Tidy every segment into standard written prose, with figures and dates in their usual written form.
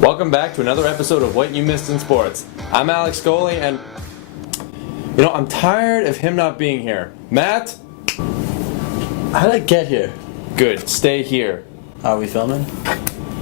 Welcome back to another episode of What You Missed in Sports. I'm Alex Scully, and I'm tired of him not being here. Matt? How did I get here? Good, stay here. Are we filming?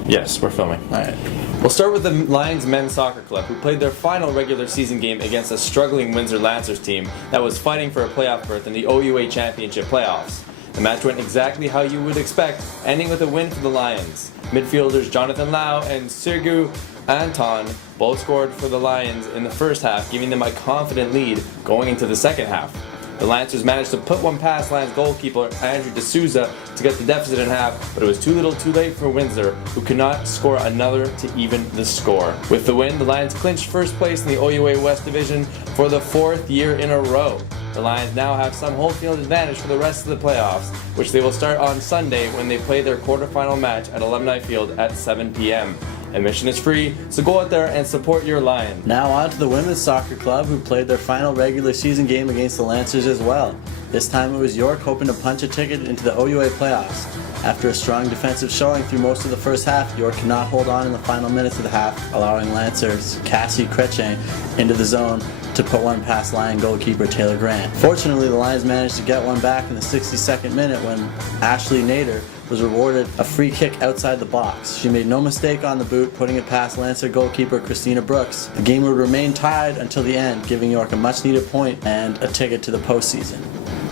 Yes, we're filming. Alright. We'll start with the Lions men's soccer club, who played their final regular season game against a struggling Windsor Lancers team that was fighting for a playoff berth in the OUA Championship playoffs. The match went exactly how you would expect, ending with a win for the Lions. Midfielders Jonathan Lau and Sergio Anton both scored for the Lions in the first half, giving them a confident lead going into the second half. The Lancers managed to put one past Lions goalkeeper Andrew D'Souza to get the deficit in half, but it was too little too late for Windsor, who could not score another to even the score. With the win, the Lions clinched first place in the OUA West Division for the fourth year in a row. The Lions now have some home field advantage for the rest of the playoffs, which they will start on Sunday when they play their quarterfinal match at Alumni Field at 7 p.m. Admission is free, so go out there and support your Lions. Now on to the women's soccer club, who played their final regular season game against the Lancers as well. This time it was York hoping to punch a ticket into the OUA playoffs. After a strong defensive showing through most of the first half, York could not hold on in the final minutes of the half, allowing Lancers' Cassie Cretchen into the zone to put one past Lion goalkeeper Taylor Grant. Fortunately, the Lions managed to get one back in the 62nd minute when Ashley Nader was rewarded a free kick outside the box. She made no mistake on the boot, putting it past Lancer goalkeeper Christina Brooks. The game would remain tied until the end, giving York a much-needed point and a ticket to the postseason.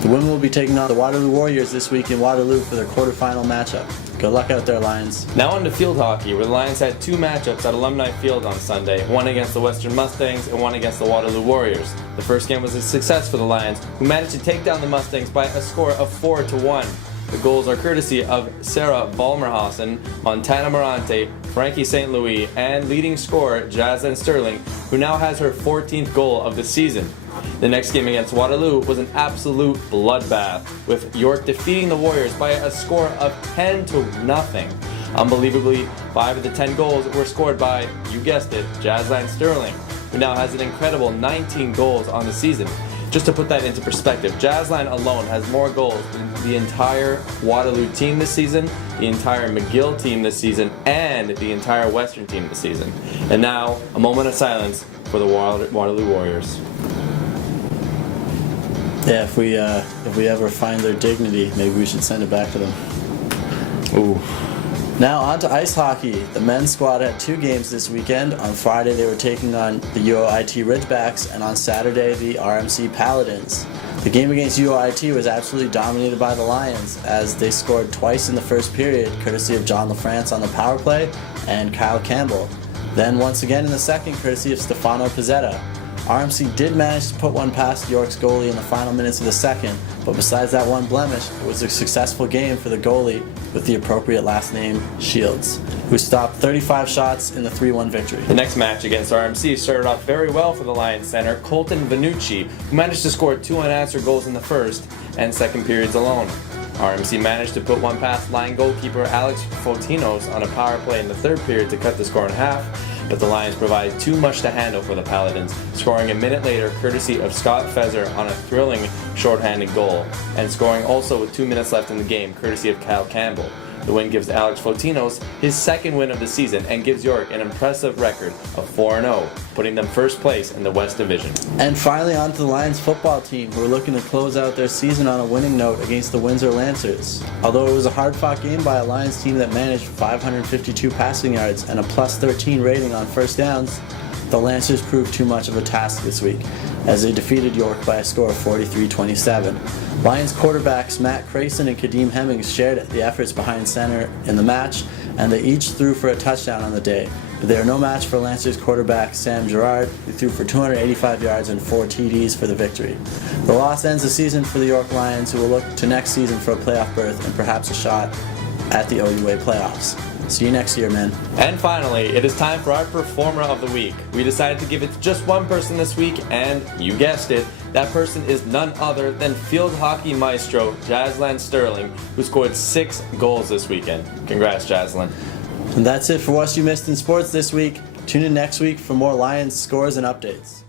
The women will be taking on the Waterloo Warriors this week in Waterloo for their quarterfinal matchup. Good luck out there, Lions. Now on to field hockey, where the Lions had two matchups at Alumni Field on Sunday, one against the Western Mustangs and one against the Waterloo Warriors. The first game was a success for the Lions, who managed to take down the Mustangs by a score of 4-1. The goals are courtesy of Sarah Balmerhausen, Montana Morante, Frankie St. Louis, and leading scorer Jazlyn Sterling, who now has her 14th goal of the season. The next game against Waterloo was an absolute bloodbath, with York defeating the Warriors by a score of 10-0. Unbelievably, 5 of the 10 goals were scored by, you guessed it, Jazlyn Sterling, who now has an incredible 19 goals on the season. Just to put that into perspective, Jazlyn alone has more goals than the entire Waterloo team this season, the entire McGill team this season, and the entire Western team this season. And now, a moment of silence for the Waterloo Warriors. Yeah, if we ever find their dignity, maybe we should send it back to them. Ooh. Now on to ice hockey. The men's squad had two games this weekend. On Friday they were taking on the UOIT Ridgebacks, and on Saturday the RMC Paladins. The game against UOIT was absolutely dominated by the Lions, as they scored twice in the first period, courtesy of John LaFrance on the power play and Kyle Campbell. Then once again in the second, courtesy of Stefano Pizzetta. RMC did manage to put one past York's goalie in the final minutes of the second, but besides that one blemish, it was a successful game for the goalie with the appropriate last name, Shields, who stopped 35 shots in the 3-1 victory. The next match against RMC started off very well for the Lions center, Colton Vanucci, who managed to score 2 unanswered goals in the first and second periods alone. RMC managed to put one past Lion goalkeeper Alex Fotinos on a power play in the third period to cut the score in half, but the Lions provided too much to handle for the Paladins, scoring a minute later courtesy of Scott Fezer on a thrilling shorthanded goal, and scoring also with 2 minutes left in the game courtesy of Kyle Campbell. The win gives Alex Fotinos his second win of the season and gives York an impressive record of 4-0, putting them first place in the West Division. And finally on to the Lions football team, who are looking to close out their season on a winning note against the Windsor Lancers. Although it was a hard-fought game by a Lions team that managed 552 passing yards and a plus 13 rating on first downs, the Lancers proved too much of a task this week, as they defeated York by a score of 43-27. Lions quarterbacks Matt Crayson and Kadeem Hemmings shared the efforts behind center in the match, and they each threw for a touchdown on the day. But they are no match for Lancers quarterback Sam Gerard, who threw for 285 yards and 4 TDs for the victory. The loss ends the season for the York Lions, who will look to next season for a playoff berth and perhaps a shot at the OUA playoffs. See you next year, man. And finally, it is time for our Performer of the Week. We decided to give it to just one person this week, and you guessed it, that person is none other than field hockey maestro Jazlyn Sterling, who scored 6 goals this weekend. Congrats, Jazlyn. And that's it for what you missed in sports this week. Tune in next week for more Lions scores and updates.